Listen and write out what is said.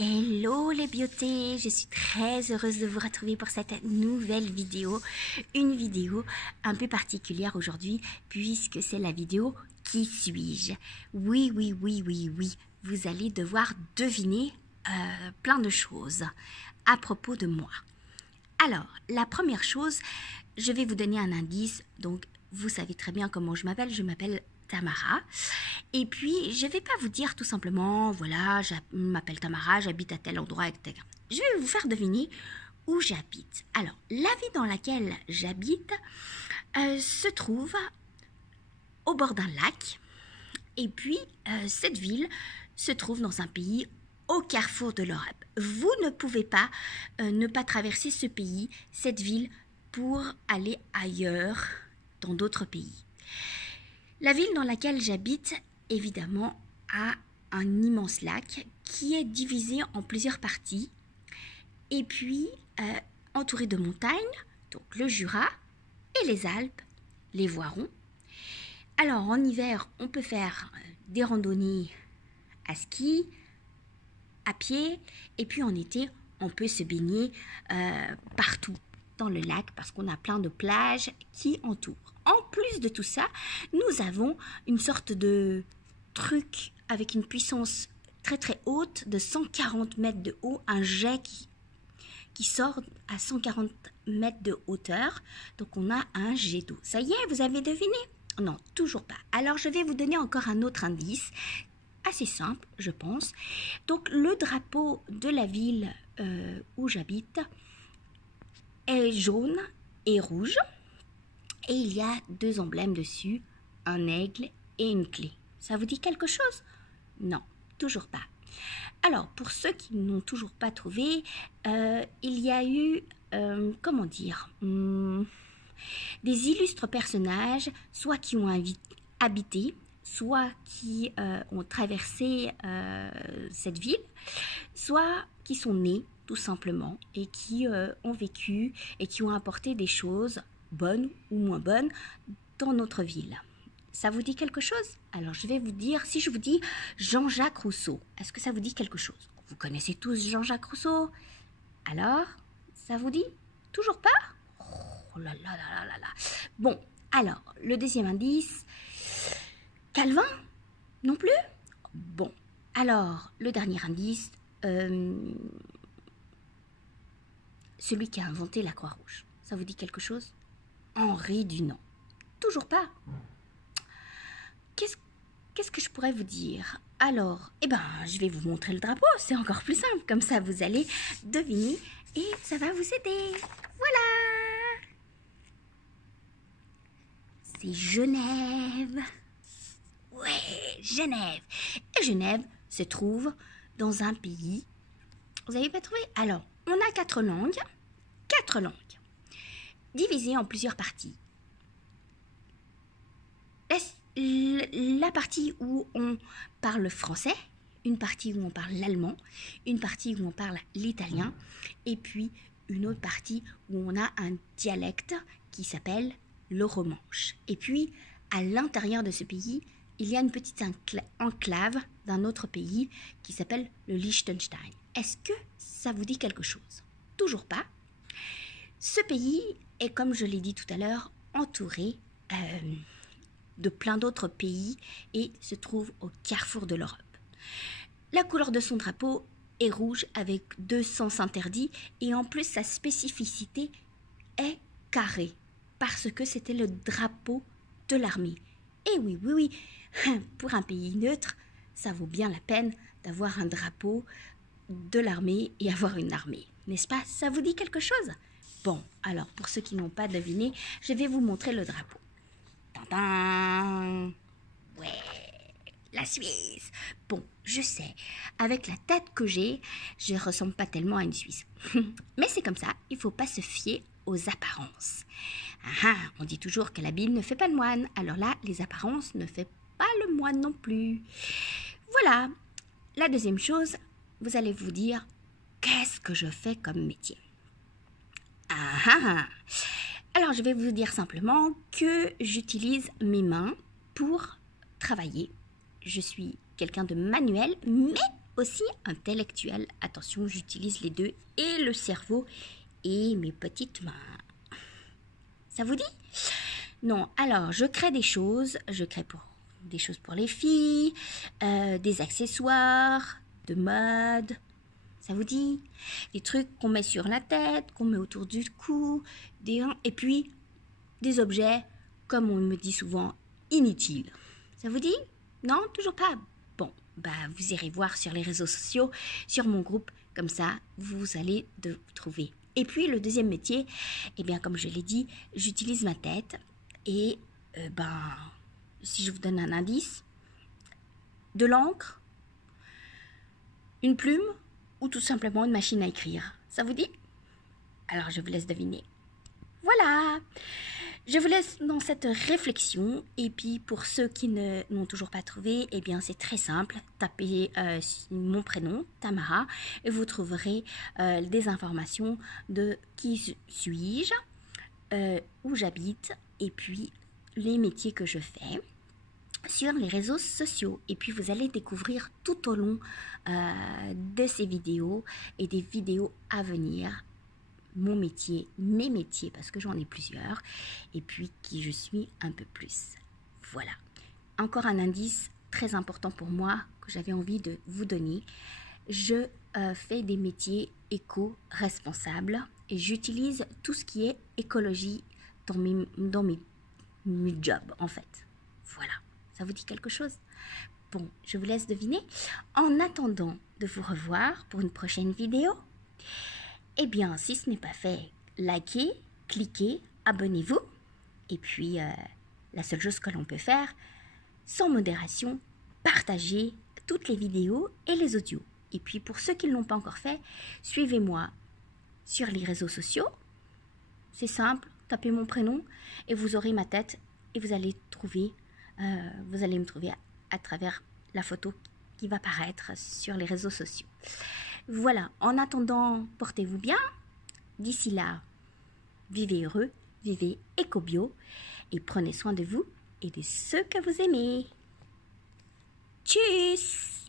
Hello les beautés, je suis très heureuse de vous retrouver pour cette nouvelle vidéo. Une vidéo un peu particulière aujourd'hui puisque c'est la vidéo Qui suis-je? Oui, vous allez devoir deviner plein de choses à propos de moi. Alors, la première chose, je vais vous donner un indice. Donc, vous savez très bien comment je m'appelle Tamara. Et puis, je ne vais pas vous dire tout simplement, voilà, je m'appelle Tamara, j'habite à tel endroit, etc. Je vais vous faire deviner où j'habite. Alors, la ville dans laquelle j'habite se trouve au bord d'un lac. Et puis, cette ville se trouve dans un pays au carrefour de l'Europe. Vous ne pouvez pas ne pas traverser ce pays, cette ville, pour aller ailleurs, dans d'autres pays. La ville dans laquelle j'habite, évidemment, a un immense lac qui est divisé en plusieurs parties et puis entouré de montagnes, donc le Jura et les Alpes, les Voirons. Alors en hiver, on peut faire des randonnées à ski, à pied, et puis en été, on peut se baigner partout dans le lac parce qu'on a plein de plages qui entourent. En plus de tout ça, nous avons une sorte de truc avec une puissance très très haute de 140 mètres de haut, un jet qui sort à 140 mètres de hauteur. Donc on a un jet d'eau. Ça y est, vous avez deviné? Non, toujours pas. Alors je vais vous donner encore un autre indice, assez simple je pense. Donc le drapeau de la ville où j'habite est jaune et rouge. Et il y a deux emblèmes dessus, un aigle et une clé. Ça vous dit quelque chose? Non, toujours pas. Alors, pour ceux qui n'ont toujours pas trouvé, il y a eu, comment dire, des illustres personnages, soit qui ont habité, soit qui ont traversé cette ville, soit qui sont nés, tout simplement, et qui ont vécu et qui ont apporté des choses bonnes ou moins bonnes dans notre ville. Ça vous dit quelque chose? Alors je vais vous dire, si je vous dis Jean-Jacques Rousseau, est-ce que ça vous dit quelque chose? Vous connaissez tous Jean-Jacques Rousseau? Alors, ça vous dit? Toujours pas? Oh là là là là là. Bon, alors, le deuxième indice, Calvin? Non plus? Bon, alors, le dernier indice, celui qui a inventé la Croix-Rouge. Ça vous dit quelque chose? Henri Dunant. Toujours pas? Qu'est-ce que je pourrais vous dire? Alors, je vais vous montrer le drapeau. C'est encore plus simple. Comme ça, vous allez deviner et ça va vous aider. Voilà! C'est Genève. Ouais, Genève. Et Genève se trouve dans un pays. Vous n'avez pas trouvé? Alors, on a 4 langues. 4 langues. Divisées en plusieurs parties. La partie où on parle français, une partie où on parle l'allemand, une partie où on parle l'italien, et puis une autre partie où on a un dialecte qui s'appelle le romanche. Et puis, à l'intérieur de ce pays, il y a une petite enclave d'un autre pays qui s'appelle le Liechtenstein. Est-ce que ça vous dit quelque chose? Toujours pas. Ce pays est, comme je l'ai dit tout à l'heure, entouré de plein d'autres pays et se trouve au carrefour de l'Europe. La couleur de son drapeau est rouge avec 2 sens interdits et en plus sa spécificité est carré parce que c'était le drapeau de l'armée. Et oui, pour un pays neutre, ça vaut bien la peine d'avoir un drapeau de l'armée et avoir une armée, n'est-ce pas? Ça vous dit quelque chose? Bon, alors pour ceux qui n'ont pas deviné, je vais vous montrer le drapeau. Tadam! Ouais, la Suisse. Bon, je sais, avec la tête que j'ai, je ne ressemble pas tellement à une Suisse. Mais c'est comme ça, il ne faut pas se fier aux apparences. On dit toujours que l'habit ne fait pas le moine. Alors là, les apparences ne font pas le moine non plus. Voilà. La deuxième chose, vous allez vous dire, qu'est-ce que je fais comme métier? Alors, je vais vous dire simplement que j'utilise mes mains pour travailler. Je suis quelqu'un de manuel, mais aussi intellectuel. Attention, j'utilise les deux, et le cerveau et mes petites mains. Ça vous dit? Non, alors je crée des choses. Je crée des choses pour les filles, des accessoires, de mode. Ça vous dit? Des trucs qu'on met sur la tête, qu'on met autour du cou, et puis des objets, comme on me dit souvent, inutiles. Ça vous dit? Non, toujours pas? Bon, bah vous irez voir sur les réseaux sociaux, sur mon groupe, comme ça vous allez vous trouver. Et puis le deuxième métier, eh bien comme je l'ai dit, j'utilise ma tête et si je vous donne un indice, de l'encre, une plume ou tout simplement une machine à écrire. Ça vous dit? Alors je vous laisse deviner. Voilà! Je vous laisse dans cette réflexion, et puis pour ceux qui n'ont toujours pas trouvé, eh bien c'est très simple, tapez mon prénom, Tamara, et vous trouverez des informations de qui suis-je, où j'habite, et puis les métiers que je fais sur les réseaux sociaux. Et puis vous allez découvrir tout au long de ces vidéos et des vidéos à venir mon métier, mes métiers, parce que j'en ai plusieurs, et puis qui je suis un peu plus. Voilà. Encore un indice très important pour moi que j'avais envie de vous donner. Je fais des métiers éco-responsables et j'utilise tout ce qui est écologie dans mes jobs, en fait. Voilà. Ça vous dit quelque chose? Bon, je vous laisse deviner. En attendant de vous revoir pour une prochaine vidéo, eh bien, si ce n'est pas fait, likez, cliquez, abonnez-vous. Et puis, la seule chose que l'on peut faire, sans modération, partagez toutes les vidéos et les audios. Et puis, pour ceux qui ne l'ont pas encore fait, suivez-moi sur les réseaux sociaux. C'est simple, tapez mon prénom et vous aurez ma tête et vous allez me trouver à travers la photo qui va paraître sur les réseaux sociaux. Voilà, en attendant, portez-vous bien. D'ici là, vivez heureux, vivez éco-bio et prenez soin de vous et de ceux que vous aimez. Tchuss!